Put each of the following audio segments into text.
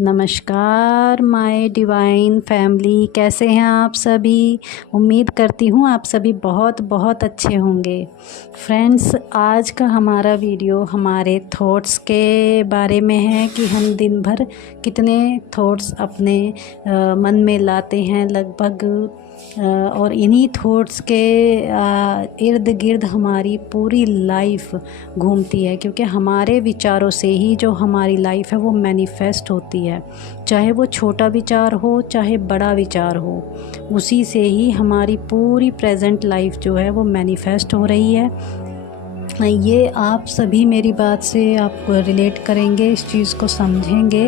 नमस्कार my divine family, कैसे हैं आप सभी। उम्मीद करती हूँ आप सभी बहुत बहुत अच्छे होंगे। फ्रेंड्स, आज का हमारा वीडियो हमारे थॉट्स के बारे में है कि हम दिन भर कितने थॉट्स अपने मन में लाते हैं लगभग, और इन्हीं थॉट्स के इर्द गिर्द हमारी पूरी लाइफ घूमती है, क्योंकि हमारे विचारों से ही जो हमारी लाइफ है वो मैनिफेस्ट होती है। चाहे वो छोटा विचार हो चाहे बड़ा विचार हो, उसी से ही हमारी पूरी प्रेजेंट लाइफ जो है वो मैनिफेस्ट हो रही है। ये आप सभी मेरी बात से आप रिलेट करेंगे, इस चीज़ को समझेंगे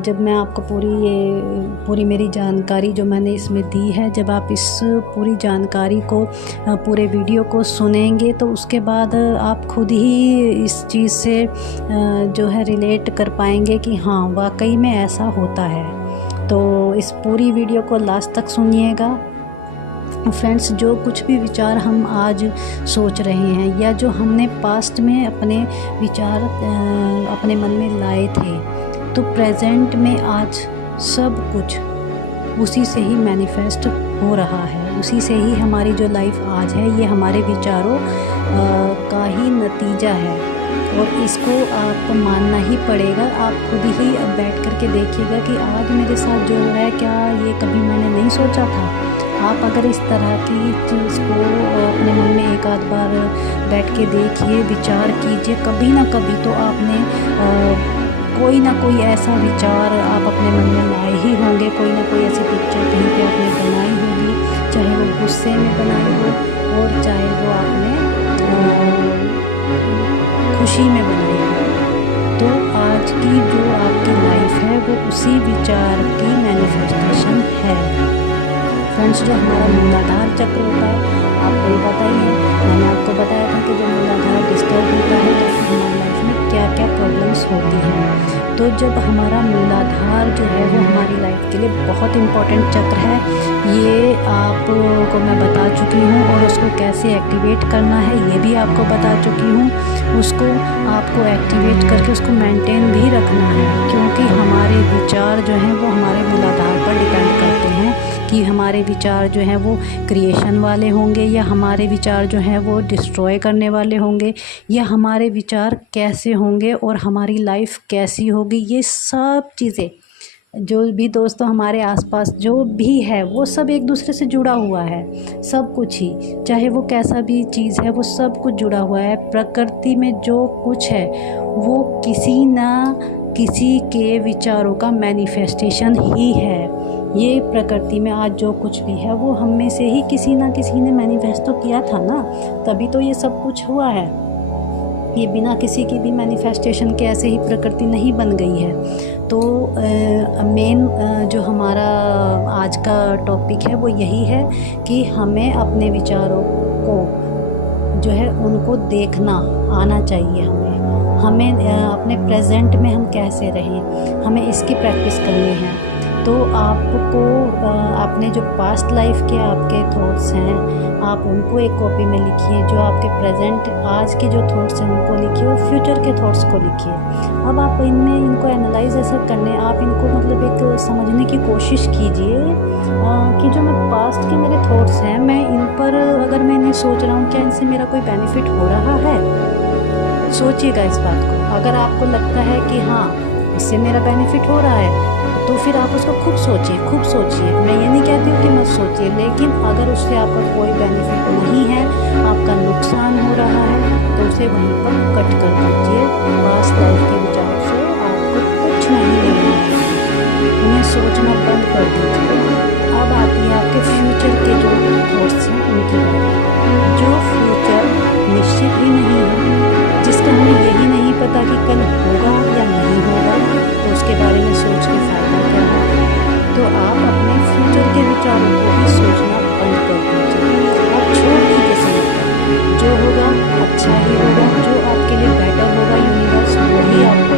जब मैं आपको पूरी मेरी जानकारी जो मैंने इसमें दी है, जब आप इस पूरी जानकारी को पूरे वीडियो को सुनेंगे तो उसके बाद आप खुद ही इस चीज़ से जो है रिलेट कर पाएंगे कि हाँ वाकई में ऐसा होता है। तो इस पूरी वीडियो को लास्ट तक सुनिएगा। फ्रेंड्स, जो कुछ भी विचार हम आज सोच रहे हैं या जो हमने पास्ट में अपने विचार अपने मन में लाए थे, तो प्रेजेंट में आज सब कुछ उसी से ही मैनिफेस्ट हो रहा है। उसी से ही हमारी जो लाइफ आज है ये हमारे विचारों का ही नतीजा है, और इसको आपको मानना ही पड़ेगा। आप खुद ही अब बैठ करके देखिएगा कि आज मेरे साथ जो हो रहा है, क्या ये कभी मैंने नहीं सोचा था। आप अगर इस तरह की चीज़ को अपने मन में एक आध बार बैठ के देखिए, विचार कीजिए, कभी ना कभी तो आपने कोई ना कोई ऐसा विचार आप अपने मन में लाए ही होंगे। कोई ना कोई ऐसी पिक्चर कहीं पे आपने बनाई होगी, चाहे वो गुस्से में बनाई हो और चाहे वो आपने खुशी में बनाई हो। तो आज की जो आपकी लाइफ है वो उसी विचार की मैनिफेस्टेशन है। फ्रेंड्स, जो हमारा मूलाधार चक्र होता है, आपको ये पता ही है, मैंने आपको बताया था कि जब मूलाधार डिस्टर्ब होता है तो फिर हमारी लाइफ में क्या क्या प्रॉब्लम्स होती हैं। तो जब हमारा मूलाधार जो है वो हमारी लाइफ के लिए बहुत इम्पॉर्टेंट चक्र है, ये आपको मैं बता चुकी हूँ, और उसको कैसे एक्टिवेट करना है ये भी आपको बता चुकी हूँ। उसको आपको एक्टिवेट करके उसको मेंटेन भी रखना है, क्योंकि हमारे विचार जो हैं वो हमारे मूलाधार पर डिपेंड करते हैं कि हमारे विचार जो हैं वो क्रिएशन वाले होंगे या हमारे विचार जो हैं वो डिस्ट्रॉय करने वाले होंगे, या हमारे विचार कैसे होंगे और हमारी लाइफ कैसी होगी। ये सब चीज़ें जो भी दोस्तों हमारे आसपास जो भी है वो सब एक दूसरे से जुड़ा हुआ है। सब कुछ ही, चाहे वो कैसा भी चीज़ है, वो सब कुछ जुड़ा हुआ है। प्रकृति में जो कुछ है वो किसी ना किसी के विचारों का मैनिफेस्टेशन ही है। ये प्रकृति में आज जो कुछ भी है वो हम में से ही किसी ना किसी ने मैनिफेस्ट तो किया था ना, तभी तो ये सब कुछ हुआ है। ये बिना किसी की भी मैनिफेस्टेशन के ऐसे ही प्रकृति नहीं बन गई है। तो मेन जो हमारा आज का टॉपिक है वो यही है कि हमें अपने विचारों को जो है उनको देखना आना चाहिए। हमें अपने प्रेजेंट में हम कैसे रहें, हमें इसकी प्रैक्टिस करनी है। तो आपको अपने जो पास्ट लाइफ के आपके थॉट्स हैं, आप उनको एक कॉपी में लिखिए। जो आपके प्रेजेंट आज के जो थॉट्स हैं उनको लिखिए, और फ्यूचर के थॉट्स को लिखिए। अब आप इनको एनालाइज ऐसा करने, आप इनको मतलब एक समझने की कोशिश कीजिए कि जो मैं पास्ट के मेरे थॉट्स हैं, मैं इन पर अगर मैं इन्हें सोच रहा हूँ, क्या इनसे मेरा कोई बेनिफिट हो रहा है। सोचिएगा इस बात को। अगर आपको लगता है कि हाँ इससे मेरा बेनिफिट हो रहा है, तो फिर आप उसको खूब सोचिए। मैं ये नहीं कहती हूँ कि मत सोचिए, लेकिन अगर उससे आपका कोई बेनिफिट नहीं है, आपका नुकसान हो रहा है, तो उसे वहीं पर कट कर दीजिए। पास्ट लाइफ के विचारों से आपको कुछ नहीं लेना है, उन्हें सोचना बंद कर दीजिए। अब आती है आपके फ्यूचर के जो थॉट्स हैं उनकी बात। जो फ्यूचर निश्चित ही नहीं है, जिसका हमें यही नहीं पता कि कल होगा या नहीं होगा, तो उसके बारे में सोच के फ़ायदा क्या है। तो आप अपने फ्यूचर के विचारों को भी सोचना बंद कर दीजिए। आप छोड़ दीजिए समझ, जो होगा अच्छा ही होगा, जो आपके लिए बेटर होगा, यूनिवर्स वही आपको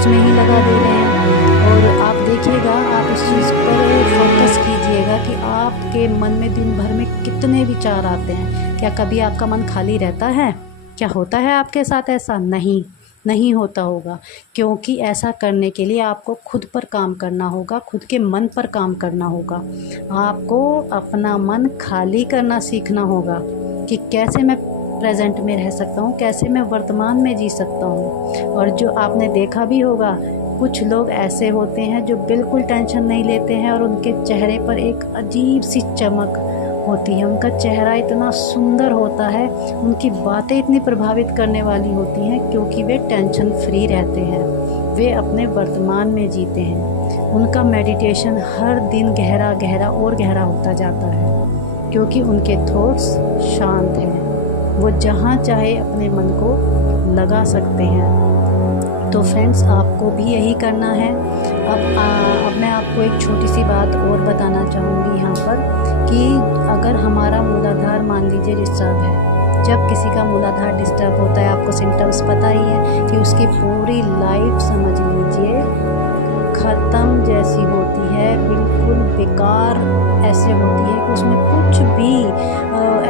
थॉट्स में ही लगा दे रहे हैं। और आप देखिएगा, आप इस चीज़ पर फोकस कीजिएगा कि आपके मन में दिन भर में कितने विचार आते हैं। क्या कभी आपका मन खाली रहता है? क्या होता है आपके साथ ऐसा? नहीं होता होगा, क्योंकि ऐसा करने के लिए आपको खुद पर काम करना होगा, खुद के मन पर काम करना होगा। आपको अपना मन खाली करना सीखना होगा कि कैसे मैं प्रेजेंट में रह सकता हूँ, कैसे मैं वर्तमान में जी सकता हूँ। और जो आपने देखा भी होगा, कुछ लोग ऐसे होते हैं जो बिल्कुल टेंशन नहीं लेते हैं और उनके चेहरे पर एक अजीब सी चमक होती है। उनका चेहरा इतना सुंदर होता है, उनकी बातें इतनी प्रभावित करने वाली होती हैं, क्योंकि वे टेंशन फ्री रहते हैं, वे अपने वर्तमान में जीते हैं। उनका मेडिटेशन हर दिन गहरा गहरा और गहरा होता जाता है, क्योंकि उनके थॉट्स शांत हैं। वो जहाँ चाहे अपने मन को लगा सकते हैं। तो फ्रेंड्स, आपको भी यही करना है। अब मैं आपको एक छोटी सी बात और बताना चाहूँगी यहाँ पर कि अगर हमारा मूलाधार मान लीजिए डिस्टर्ब है, जब किसी का मूलाधार डिस्टर्ब होता है, आपको सिम्टम्स पता ही है कि उसकी पूरी लाइफ समझ लीजिए ख़त्म जैसी होती है, बिल्कुल बेकार ऐसे होती है कि उसमें कुछ भी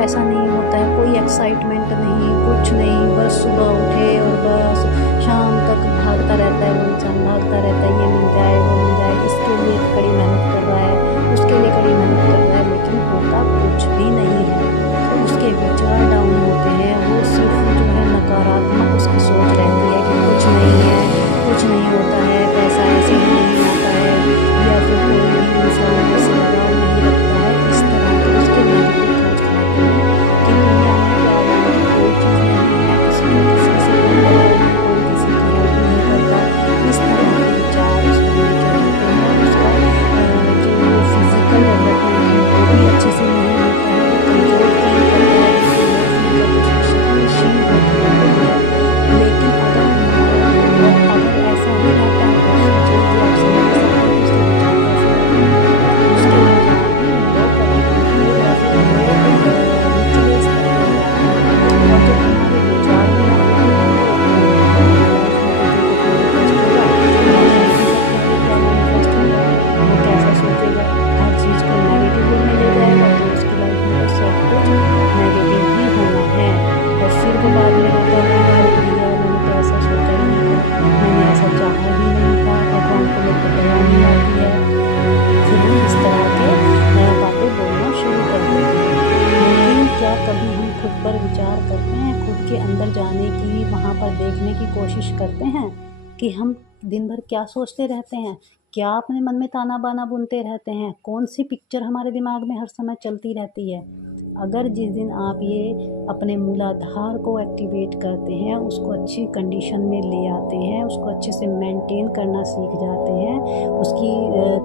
ऐसा नहीं होता है, कोई एक्साइटमेंट नहीं, कुछ नहीं, बस सुबह उठे और बस शाम तक भागता रहता है, वो इंसान भागता रहता है, ये मिल जाए वो मिल जाए, इसके लिए कड़ी मेहनत कर रहा है, उसके लिए कड़ी मेहनत कर रहा है, लेकिन होता कुछ भी नहीं है। उसके विचार डाउन होते हैं, वो सिर्फ जो है नकारात्मक उसकी सोच रहती है कि कुछ नहीं है, कुछ नहीं होता है, पैसा ऐसे ही नहीं आता है, या फिर कोई भी इंसान से लगाव नहीं रखता है। इस तरह के उसके नेगेटिव थॉट्स आते हैं कि दुनिया में प्यार नाम की कोई चीज़ नहीं है, किसी को किसी से कोई लगाव नहीं, कोई किसी की हेल्प नहीं करता। इस तरह के विचार उसको क्या होते हैं, उसका जो फिजिकल डेवलपमेंट है वो भी अच्छे से नहीं होता है, कमज़ोर फील करता है, शक्तिहीन होती है। लेकिन अगर ऐसा ही रहता है तो सोचिए कि आप समझ सकते हैं उसके विचार कैसे होते हैं। उसके विचार भी लो कभी या फिर निचले स्तर पर जाते हैं, और जब हमारे विचार में आते हैं वो कैसा सोचेगा, हर चीज़ को नेगेटिव वे में ले जाएगा, तो उसकी लाइफ में तो सब कुछ नेगेटिव ही होना है। और फिर वो बाद में होता है भैया मैंने तो ऐसा सोचा ही नहीं था, मैंने ऐसा चाहा ही नहीं था, भगवान को मेरे को दया नहीं आती है। फिर हम इस तरह के बातें बोलना शुरू कर देते हैं। लेकिन क्या कभी हम खुद पर विचार करते हैं, खुद के अंदर जाने की, वहाँ पर देखने की कोशिश करते हैं कि हम दिन भर क्या सोचते रहते हैं, क्या अपने मन में ताना बाना बुनते रहते हैं, कौन सी पिक्चर हमारे दिमाग में हर समय चलती रहती है। अगर जिस दिन आप ये अपने मूलाधार को एक्टिवेट करते हैं, उसको अच्छी कंडीशन में ले आते हैं, उसको अच्छे से मेंटेन करना सीख जाते हैं, उसकी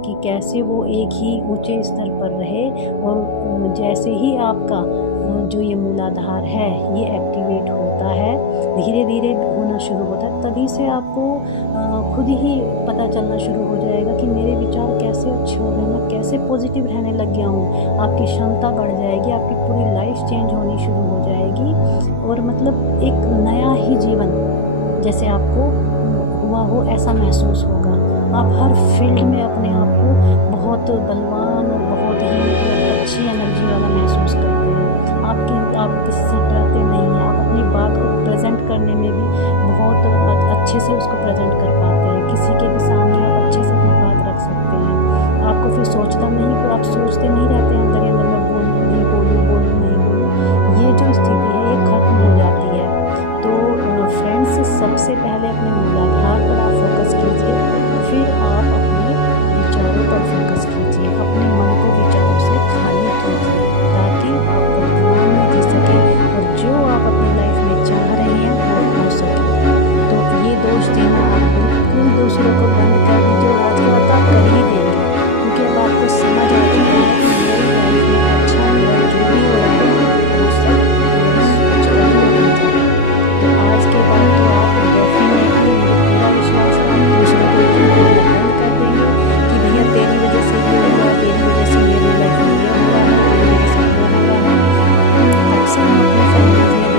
कि कैसे वो एक ही ऊंचे स्तर पर रहे, और जैसे ही आपका जो ये मूलाधार है ये एक्टिवेट होता है, धीरे धीरे होना शुरू होता है, तभी से आपको खुद ही पता चलना शुरू हो जाएगा कि मेरे विचार कैसे अच्छे हो गए, मैं कैसे पॉजिटिव रहने लग गया हूँ। आपकी क्षमता बढ़ जाएगी, आपकी पूरी लाइफ चेंज होनी शुरू हो जाएगी, और मतलब एक नया ही जीवन जैसे आपको हुआ हो ऐसा महसूस होगा। आप हर फील्ड में अपने आप को बहुत बलवान और बहुत ही मतलब अच्छी एनर्जी वाला महसूस करते हैं। आप किसी से डरते नहीं हैं, आप अपनी बात को प्रेजेंट करने में भी बहुत अच्छे से उसको प्रेजेंट कर पाते हैं, किसी के भी सामने आप अच्छे से अपनी बात रख सकते हैं। आपको फिर सोचना नहीं, फिर आप सोचते नहीं रहते हैं अंदर ही अंदर, मैं बोलूँ नहीं बोलूँ, ये जो स्थिति है ये खत्म हो जाती है। तो फ्रेंड्स, सबसे पहले अपने मूलाधार पर आप फोकस कीजिए, फिर आप अपने विचारों पर फोकस कीजिए, अपने मन को विचारों से खाली कीजिए, ताकि आप वर्तमान में जी सकें और जो आप अपनी लाइफ में चाह रहे हैं वो हो सके। तो ये दोष देना आप बिल्कुल दूसरों को बंद कर दीजिए, और आज के बाद आप कर ही देंगे, क्योंकि अब आपको समझ आ चुका है कि मेरी लाइफ में अच्छा हुआ, जो भी हो रहा है वो सब मेरी सोच का ही नतीजा है। तो आज के बाद तो आप डेफिनेटली, मुझे पूरा विश्वास है, आप दूसरों को ये बोलना बंद कर देंगे कि भैया तेरी वजह से ये हुआ, तेरी वजह से मेरी लाइफ में ये हो रहा है, तेरी वजह से वो हो रहा है। अक्सर हम अपनी फैमिली में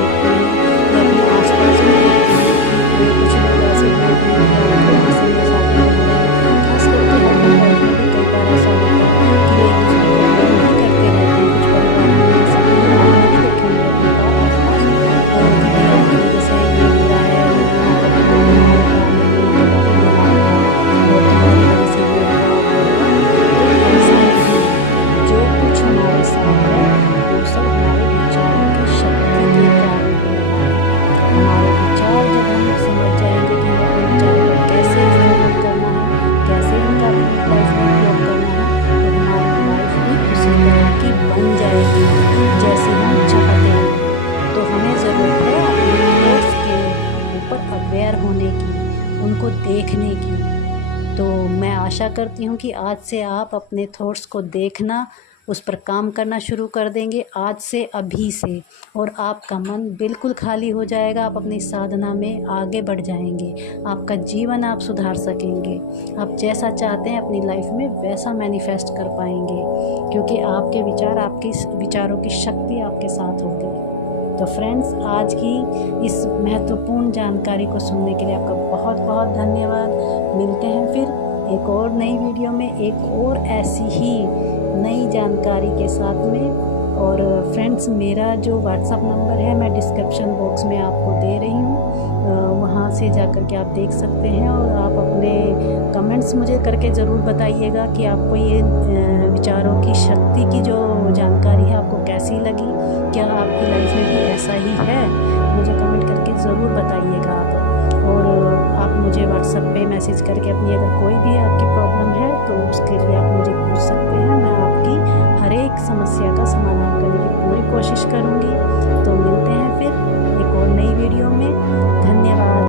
उनको देखने की। तो मैं आशा करती हूँ कि आज से आप अपने थॉट्स को देखना, उस पर काम करना शुरू कर देंगे आज से, अभी से, और आपका मन बिल्कुल खाली हो जाएगा। आप अपनी साधना में आगे बढ़ जाएंगे, आपका जीवन आप सुधार सकेंगे। आप जैसा चाहते हैं अपनी लाइफ में वैसा मैनिफेस्ट कर पाएंगे, क्योंकि आपके विचार, आपकी विचारों की शक्ति आपके साथ होगी। तो फ्रेंड्स, आज की इस महत्वपूर्ण जानकारी को सुनने के लिए आपका बहुत बहुत धन्यवाद। मिलते हैं फिर एक और नई वीडियो में, एक और ऐसी ही नई जानकारी के साथ में। और फ्रेंड्स, मेरा जो व्हाट्सअप नंबर है मैं डिस्क्रिप्शन बॉक्स में आपको दे रही हूँ, वहाँ से जाकर के आप देख सकते हैं। और आप अपने कमेंट्स मुझे करके ज़रूर बताइएगा कि आपको ये विचारों की शक्ति की जो जानकारी है आपको कैसी लगी। क्या आपकी लाइफ में भी ऐसा ही है? मुझे कमेंट करके ज़रूर बताइएगा आप। और आप मुझे व्हाट्सएप पे मैसेज करके अपनी अगर कोई भी आपकी प्रॉब्लम है तो उसके लिए आप मुझे पूछ सकते हैं। मैं आपकी हर एक समस्या का समाधान करने की पूरी कोशिश करूँगी। तो मिलते हैं फिर एक और नई वीडियो में। धन्यवाद।